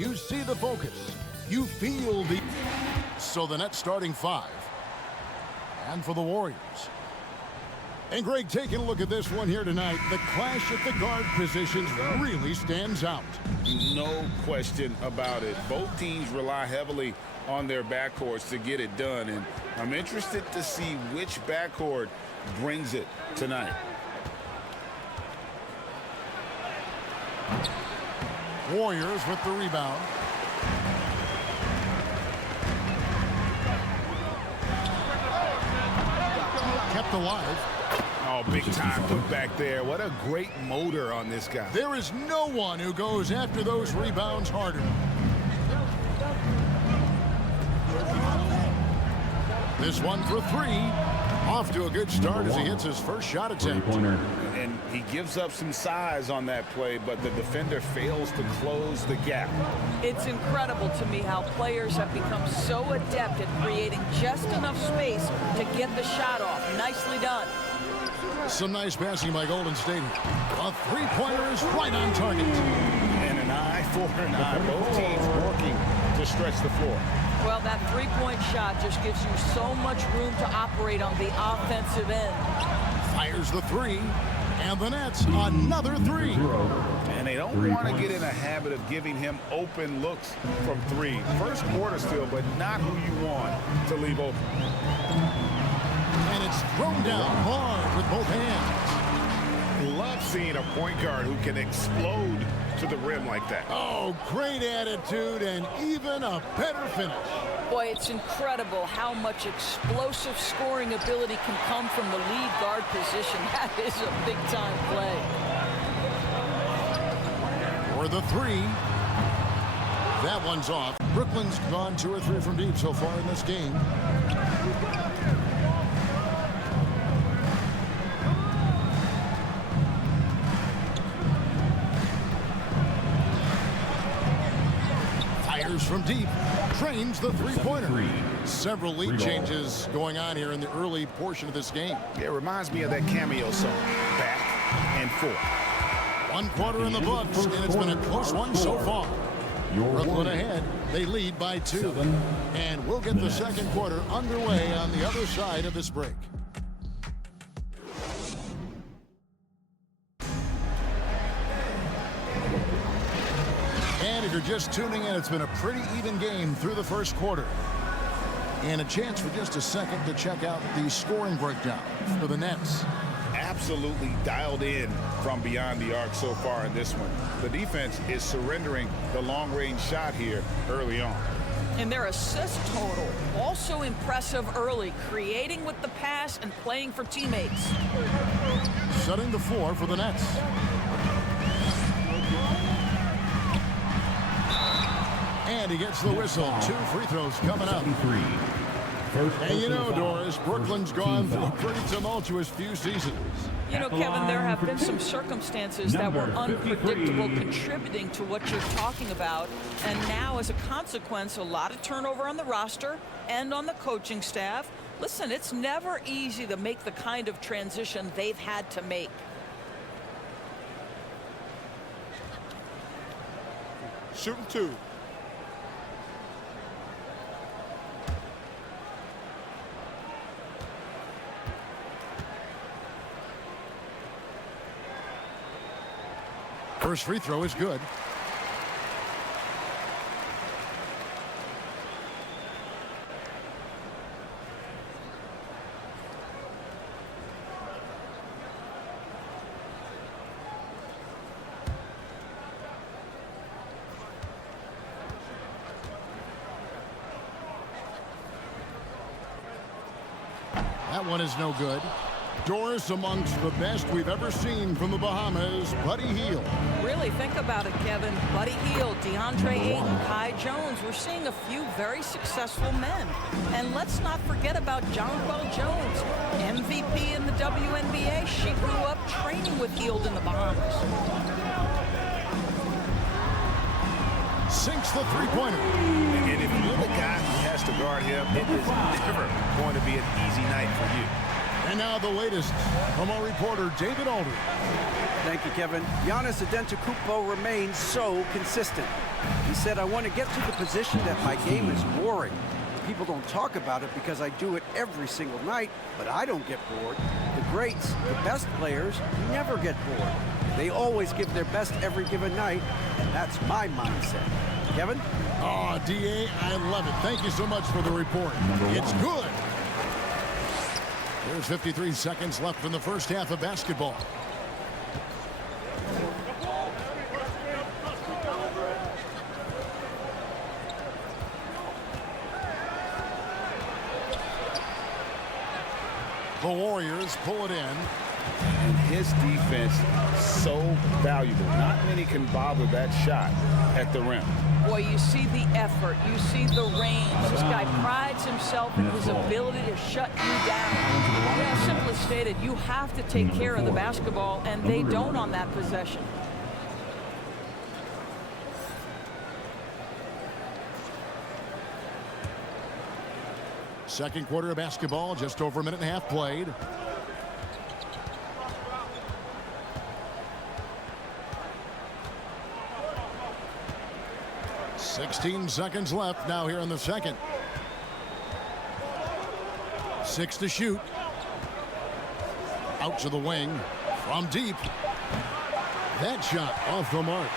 You see the focus. You feel the... So the net starting 5. And for the Warriors. And Greg, taking a look at this one here tonight, the clash at the guard positions really stands out. No question about it. Both teams rely heavily on their backcourts to get it done, and I'm interested to see which backcourt brings it tonight. Warriors with the rebound. Kept alive. Oh, big time put back there. What a great motor on this guy. There is no one who goes after those rebounds harder. This one for 3. Off to a good start as he hits his first shot attempt. And he gives up some size on that play, but the defender fails to close the gap. It's incredible to me how players have become so adept at creating just enough space to get the shot off. Nicely done. Some nice passing by Golden State. A three-pointer is right on target. And an eye for an eye. Both teams working to stretch the floor. Well, that three-point shot just gives you so much room to operate on the offensive end. Fires the 3, and the Nets another 3. And they don't want to get in a habit of giving him open looks from 3. First quarter still, but not who you want to leave open. And it's thrown down hard with both hands. Love seeing a point guard who can explode to the rim like that. Oh, great attitude and even a better finish. Boy, it's incredible how much explosive scoring ability can come from the lead guard position. That is a big-time play. For the 3. That one's off. Brooklyn's gone 2 or 3 from deep so far in this game. From deep, trains the three-pointer. Several lead changes going on here in the early portion of this game. Yeah, it reminds me of that cameo song, back and forth. 1 quarter in the books, and it's been a close one so far. Brooklyn ahead. They lead by 2. And we'll get the second quarter underway on the other side of this break. And if you're just tuning in, it's been a pretty even game through the first quarter. And a chance for just a second to check out the scoring breakdown for the Nets. Absolutely dialed in from beyond the arc so far in this one. The defense is surrendering the long-range shot here early on. And their assist total, also impressive early, creating with the pass and playing for teammates. Setting the floor for the Nets. And he gets the whistle. 2 free throws coming up. And you know, Doris, Brooklyn's gone through a pretty tumultuous few seasons. You know, Kevin, there have been some circumstances that were unpredictable contributing to what you're talking about. And now, as a consequence, a lot of turnover on the roster and on the coaching staff. Listen, it's never easy to make the kind of transition they've had to make. Shooting 2. First free throw is good. That one is no good. Doris, amongst the best we've ever seen from the Bahamas, Buddy Hield. Really think about it, Kevin. Buddy Hield, DeAndre Ayton, Kai Jones. We're seeing a few very successful men. And let's not forget about Jonquel Jones, MVP in the WNBA. She grew up training with Hield in the Bahamas. Sinks the three-pointer. And if you're the guy who has to guard him, it is never going to be an easy night for you. And now the latest from our reporter, David Aldridge. Thank you, Kevin. Giannis Antetokounmpo remains so consistent. He said, I want to get to the position that my game is boring. People don't talk about it because I do it every single night, but I don't get bored. The greats, the best players, never get bored. They always give their best every given night, and that's my mindset. Kevin? Oh, D.A., I love it. Thank you so much for the report. It's good. There's 53 seconds left in the first half of basketball. The Warriors pull it in. And his defense so valuable. Not many can bother that shot at the rim. Boy, you see the effort. You see the range. This guy prides himself in his ability to shut you down. Yeah, simply stated, you have to take care of the basketball, and they don't on that possession. Second quarter of basketball, just over a minute and a half played. "16 seconds left now here in the second. 6 to shoot. Out to the wing from deep. That shot off the mark.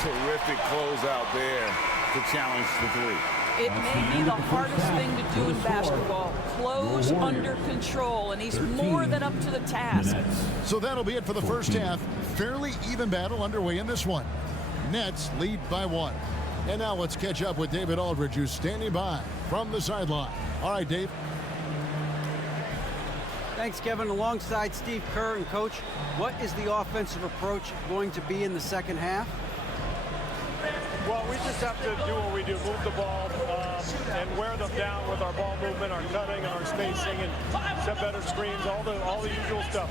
Terrific closeout there to challenge the three. It may be the hardest thing to do in basketball. Close under control, and he's more than up to the task. So that'll be it for the first half. Fairly even battle underway in this one. Nets lead by 1. And now let's catch up with David Aldridge, who's standing by from the sideline. All right, Dave. Thanks, Kevin. Alongside Steve Kerr and Coach, what is the offensive approach going to be in the second half? Well, we just have to do what we do, move the ball and wear them down with our ball movement, our cutting, and our spacing, and set better screens, all the usual stuff.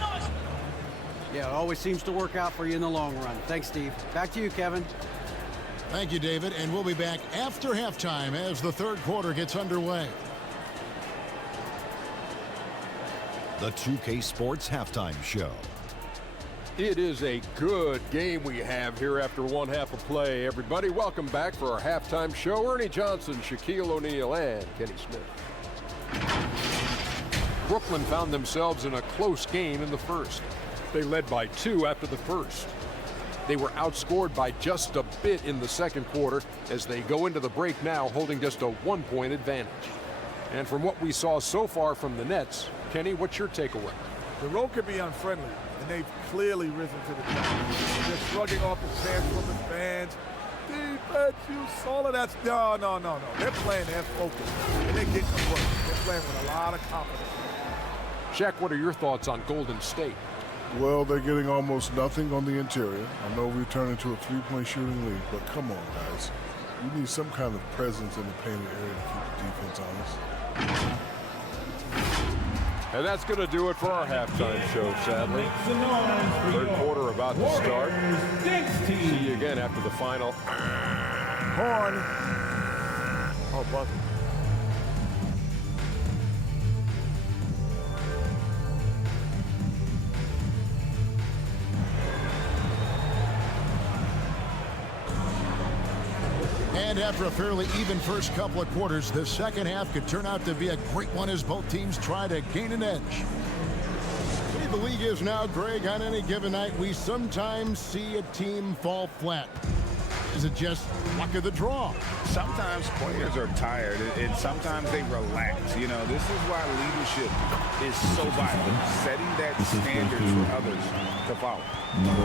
Yeah, it always seems to work out for you in the long run. Thanks, Steve. Back to you, Kevin. Thank you, David. And we'll be back after halftime as the third quarter gets underway. The 2K Sports Halftime Show. It is a good game we have here after one half of play. Everybody, welcome back for our halftime show. Ernie Johnson, Shaquille O'Neal, and Kenny Smith. Brooklyn found themselves in a close game in the first. They led by 2 after the first. They were outscored by just a bit in the second quarter as they go into the break now holding just a 1-point advantage. And from what we saw so far from the Nets, Kenny, what's your takeaway? The road can be unfriendly, and they've clearly risen to the challenge. They're shrugging off the chance from the fans. Defense, you saw it. That's no. They're playing their focus, and they're getting the work. They're playing with a lot of confidence. Shaq, what are your thoughts on Golden State? Well, they're getting almost nothing on the interior. I know we turned into a 3-point shooting lead, but come on, guys. You need some kind of presence in the painted area to keep the defense honest. And that's going to do it for our halftime show, sadly. Third quarter about to start. See you again after the final. Horn. Oh, buzzer. And after a fairly even first couple of quarters, the second half could turn out to be a great one as both teams try to gain an edge. The way the league is now, Greg, on any given night, we sometimes see a team fall flat. Is it just luck of the draw? Sometimes players are tired, and sometimes they relax. You know, this is why leadership is so vital, setting that standard for others to follow.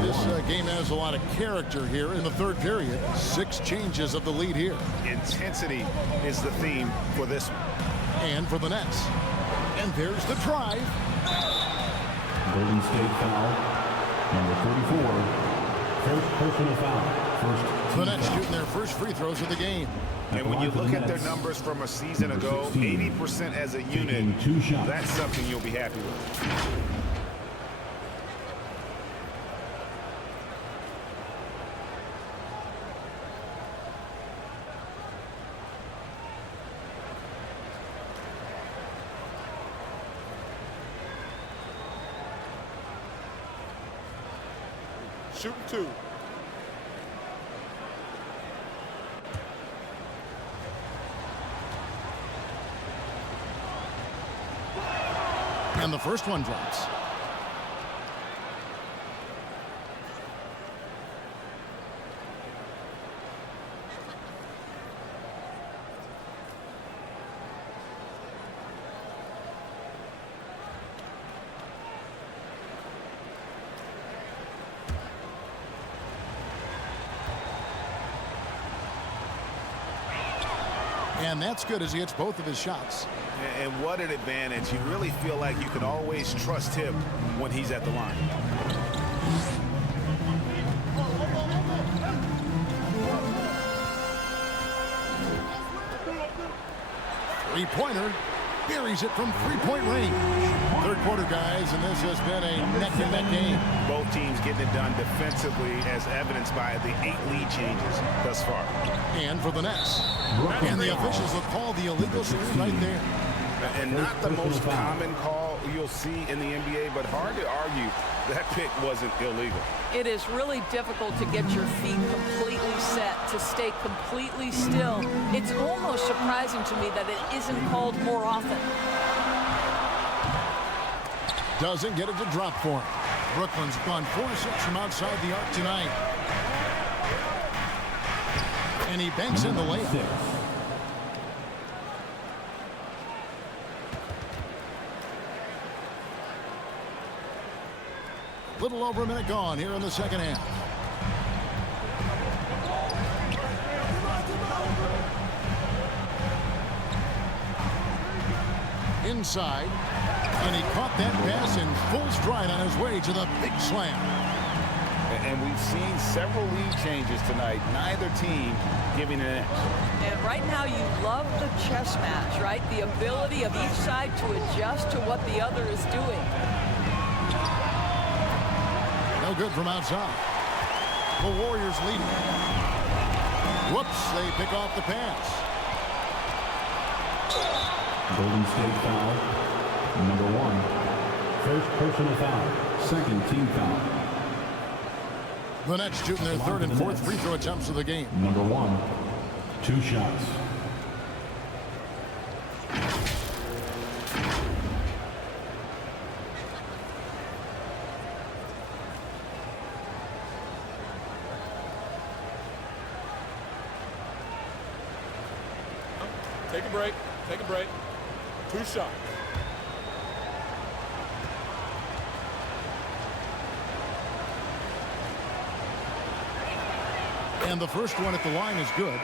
This game has a lot of character here in the third period. 6 changes of the lead here. Intensity is the theme for this one. And for the Nets. And there's the drive. Golden State foul. Number 44. First personal foul. The Nets shooting their first free throws of the game. And when you look at their numbers from a season ago, 80% as a unit, that's something you'll be happy with. Shooting 2. And the first one drops. And that's good as he hits both of his shots. And what an advantage. You really feel like you can always trust him when he's at the line. Three-pointer. Buries it from three-point range. Third quarter, guys, and this has been a neck-to-neck game. Both teams getting it done defensively, as evidenced by the 8 lead changes thus far. And for the Nets. And the officials will call the illegal shooting right there. And not the most common call you'll see in the NBA, but hard to argue that pick wasn't illegal. It is really difficult to get your feet completely set, to stay completely still. It's almost surprising to me that it isn't called more often. Doesn't get it to drop for him. Brooklyn's gone 4-6 from outside the arc tonight. And he banks in the layup. Little over a minute gone here in the second half. Inside, and he caught that pass in full stride on his way to the big slam. And we've seen several lead changes tonight, neither team giving an edge. And right now you love the chess match, right? The ability of each side to adjust to what the other is doing. No good from outside. The Warriors leading. Whoops, they pick off the pass. Golden State foul. Number 1. First personal foul. Second team foul. The Nets shooting their third and fourth free throw attempts of the game. Number 1. 2 shots. Take a break. Take a break. 2 shots. And the first one at the line is good.